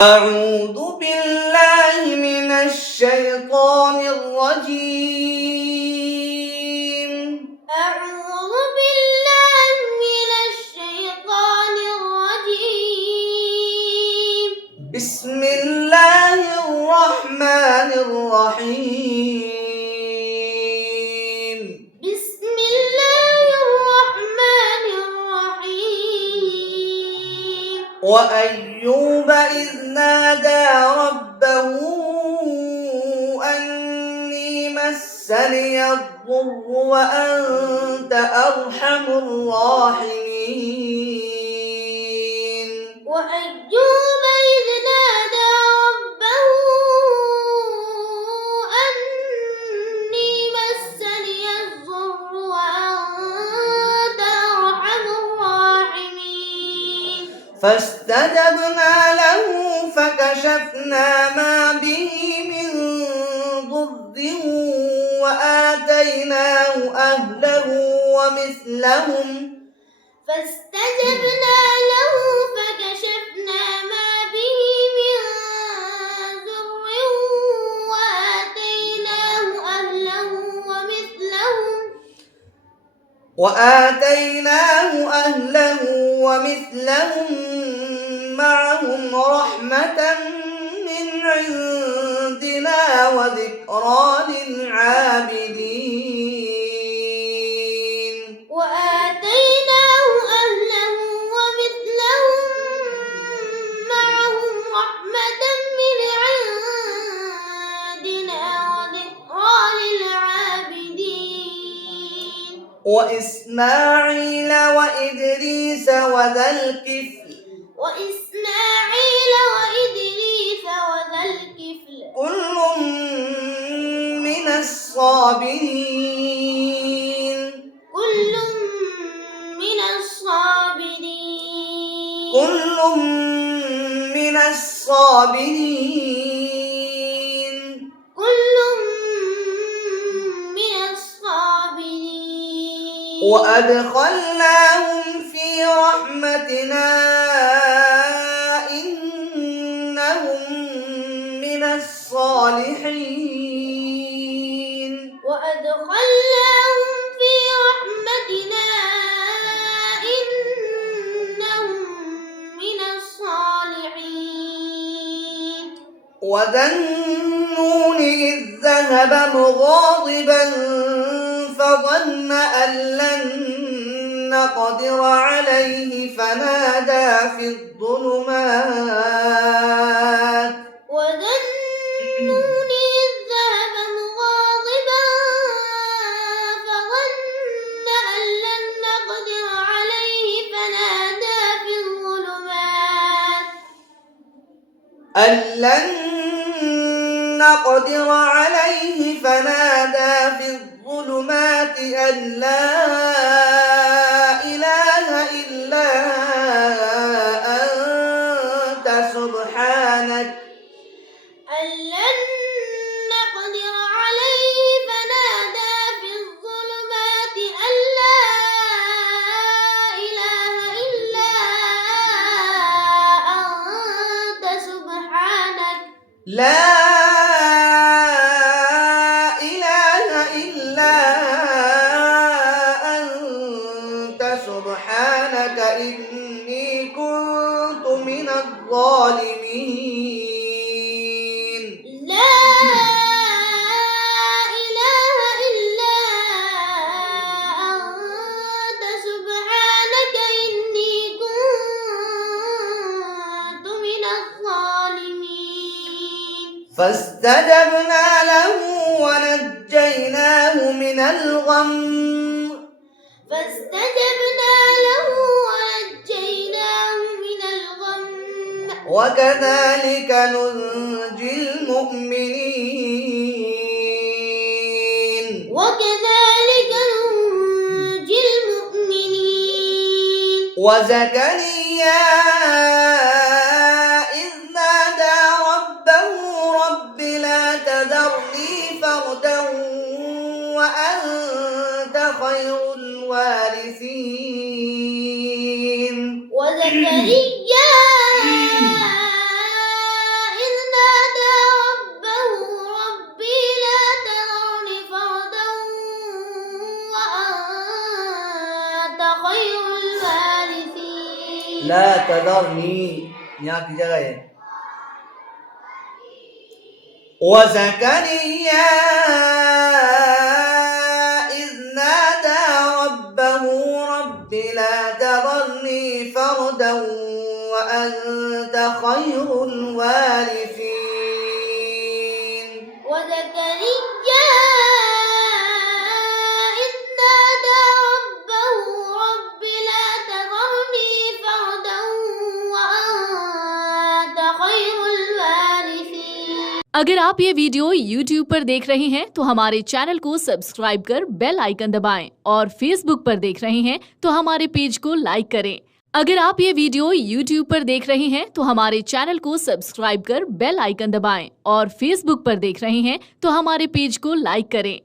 أعوذ بالله من الشيطان الرجيم. أعوذ بالله من الشيطان الرجيم. بسم الله الرحمن الرحيم. بسم الله الرحمن الرحيم. وأيوب إذ نادى ربه أني مسني الضر وأنت أرحم الراحمين. وأيوب إذ نادى ربه أني مسني الضر وأنت أرحم الراحمين. فاستجبنا له فكشفنا ما به من ضر وآتيناه أهله ومثلهم فاستجبنا له فكشفنا ما به من ضر وآتيناه أهله ومثلهم معهم رحمة من عندنا وذكرى للعابدين. وآتيناه أهله ومثلهم معهم رحمة من عندنا وذكرى للعابدين. وإسماعيل وإدريس وذا الكفل كل من الصابرين. كل من الصابرين. وأدخلناهم في رحمتنا إنهم من الصالحين. وأدخلناهم في رحمتنا إنهم من الصالحين. وذا النون إذ ذهب مغاضبا فظن أن لن نقدر عليه فنادى في الظلمات وذا النون إذ ذهب مغاضبا فظن أن لن نقدر عليه فنادى في الظلمات أن لا إله إلا أنت سبحانك أن لن نقدر عليه فنادى في الظلمات أن لا إله إلا أنت سبحانك لا إله إلا أنت سبحانك إني كنت من الظالمين. لا إله إلا أنت سبحانك إني كنت من الظالمين. فاستجبنا له ونجيناه من الغم وكذلك ننجي المؤمنين. وزكريا إذ نادى ربه رب لا تذرني فردا وأنت خير الوارثين. وزكريا ला तदरनी यहाँ की जगह है وزكريا إذ نادى ربه رب لا تذرني فردا وأنت خير الوارثين وزكريا إذ نادى ربه رب لا تذرني فردا وأنت خير الوارثين। अगर आप ये वीडियो YouTube पर देख रहे हैं तो हमारे चैनल को सब्सक्राइब कर बेल आइकन दबाएं और Facebook पर देख रहे हैं तो हमारे पेज को लाइक करें। अगर आप ये वीडियो YouTube पर देख रहे हैं तो हमारे चैनल को सब्सक्राइब कर बेल आइकन दबाएं और Facebook पर देख रहे हैं तो हमारे पेज को लाइक करें।